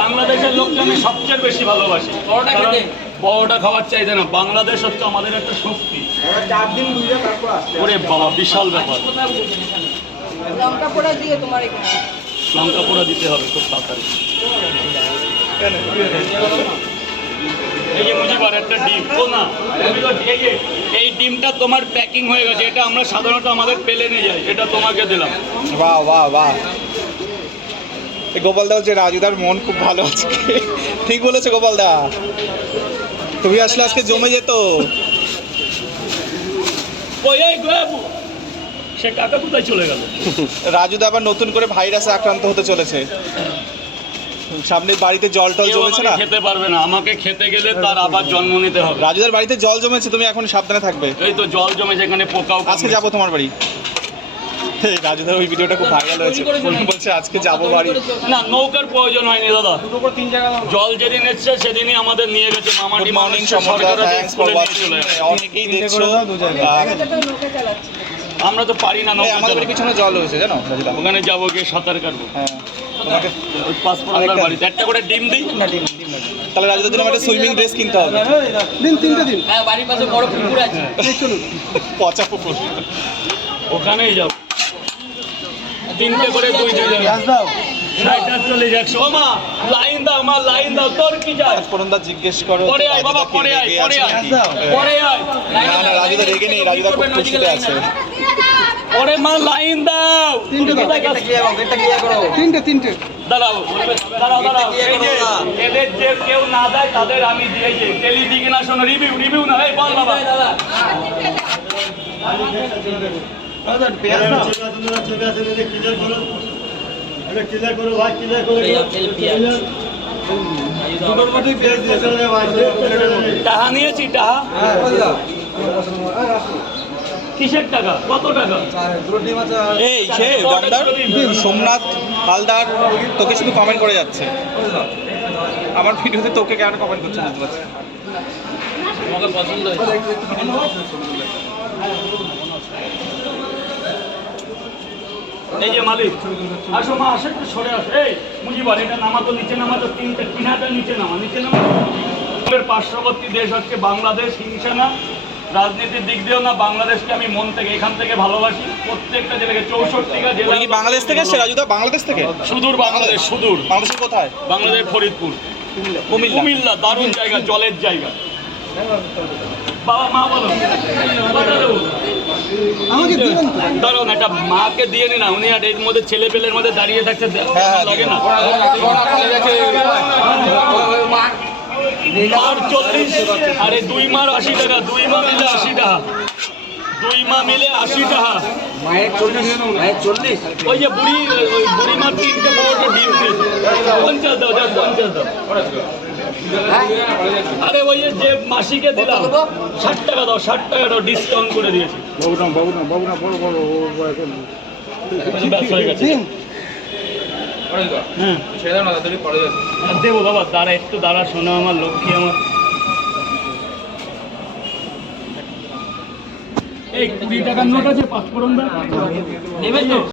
বাংলাদেশের লোককে আমি সবচেয়ে বেশি ভালোবাসি। পরোটা খাওয়ার চাইতে না, বাংলাদেশ হচ্ছে আমাদের একটা শক্তি। ওরে বাবা, বিশাল ব্যাপার। লঙ্কা পোড়া দিয়ে তোমার এখানে লঙ্কা পোড়া দিতে হবে খুব তাড়াতাড়ি। এই যে মুজিবার একটা ডিম, ও না এই ডিমটা তোমার প্যাকিং হয়ে গেছে। এটা আমরা সাধারণত আমাদের প্লেনে যাই, এটা তোমাকে দিলাম। বাহ বাহ বাহ, গোপালদা বলছে রাজুদার মন খুব ভালো আছে। ঠিক বলেছো গোপালদা, তুমি আসলে আজকে জমে যেত। সে কাকা কোথায় চলে গেল? রাজুদা আবার নতুন করে ভাইরাসে আক্রান্ত হতে চলেছে। সামনে বাড়িতে জল টল জমেছে না, খেতে পারবে না। আমাকে খেতে গেলে তার আবার জন্ম নিতে হবে। রাজুদার বাড়িতে জল জমেছে, তুমি এখন সাবধানে থাকবে। এই তো জল জমে, যেখানে পোকাও। আজকে যাবো তোমার বাড়ি। রাজুদার ওই ভিডিওটা খুব ভাইরাল হয়েছে, বলছে আজকে যাবো বাড়ি। না, নৌকার প্রয়োজন হয়নি দাদা। জল যেদিন এসছে সেদিনই আমাদের নিয়ে গেছে মামাটি। মর্নিং অনেকেই দেখছো, আমরা তো পারি না। আমাদের পিছনে জল হয়েছে জানো, ওখানে যাবো, গিয়ে সাঁতার কাটবো। তোমাকে বাড়িতে একটা করে ডিম দিই। তাহলে রাজুদার জন্য একটা সুইমিং ড্রেস কিনতে হবে। তিনটে দিন। হ্যাঁ, বাড়ির পাশে বড় পুকুর আছে, পচা পুকুর, ওখানেই যাবো। তিনটে করে দুই জন লাইন দাও, মা লাইন দাও। তোর কি যায়? জিজ্ঞেস করো। পরে আয় বাবা, পরে আয়, পরে আয়, পরে আয়। রাজুদা রেগে নেই, রাজুদা খুব খুশিতে আছে। ওরে মা লাইন দাও। তিনটে দাঁড়াও দাঁড়াও দাঁড়াও। এদের যে কেউ না দেয় তাদের আমি দিয়েছি। টেলিভিশন রিভিউ, রিভিউ না। এই বল বাবা। টাকা নিয়েছি, টাকা কিসের টাকা? কত টাকা? এই সে দমদার সোমনাথ হালদার তোকে শুধু কমেন্ট করে যাচ্ছে। আমার ভিডিওতে তোকে কেন কমেন্ট করছে বুঝতে পারছি। এই যে মালিক, আসো মা, আসো একটু সরে আসো। এই মুজিবার, এটা নামাতো, নিচে নামাতো। তিনটা নিচে নামা, নিচে নামা। পার্শ্ববর্তী দেশ হচ্ছে বাংলাদেশ। হিংসা না, রাজনীতির দিক দিয়েও না, বাংলাদেশকে আমি মন থেকে এখান থেকে ভালোবাসি। প্রত্যেকটা জেলাকে 64টা জেলা। বাংলাদেশ থেকে এসছে রাজুদা? বাংলাদেশ থেকে? সুদূর বাংলাদেশ, সুদূর। বাংলাদেশের কোথায়? বাংলাদেশ ফরিদপুর, কুমিল্লা। দারুণ জায়গা, জলের জায়গা। বাবা মা বলো, দাঁড়ান একটা মাকে দিয়ে নি না। উনি আর এর মধ্যে ছেলে পেলের মধ্যে দাঁড়িয়ে থাকতে লাগে না। মার 40, আরে 2 মার 80 টাকা। 2 মা মিলে 80 টাকা। 2 মা মিলে 80 টাকা। মায়ের 40। ওই যে বুড়ি মার 3টে বড় ডিম দিয়েছে। 50 দাও, 50 দাও। আরে ওই যে মাসিকে দিলাম 60 টাকা দাও, 60 টাকা দাও, ডিসকাউন্ট করে দিয়েছি। ব্যবসা হয়ে গেছে। দেবো বাবা, দাঁড়া একটু দাঁড়া, শোনো আমার লক্ষ্মী, আমার এই 20 টাকার নোট আছে, 5 ফোড়ন দাও।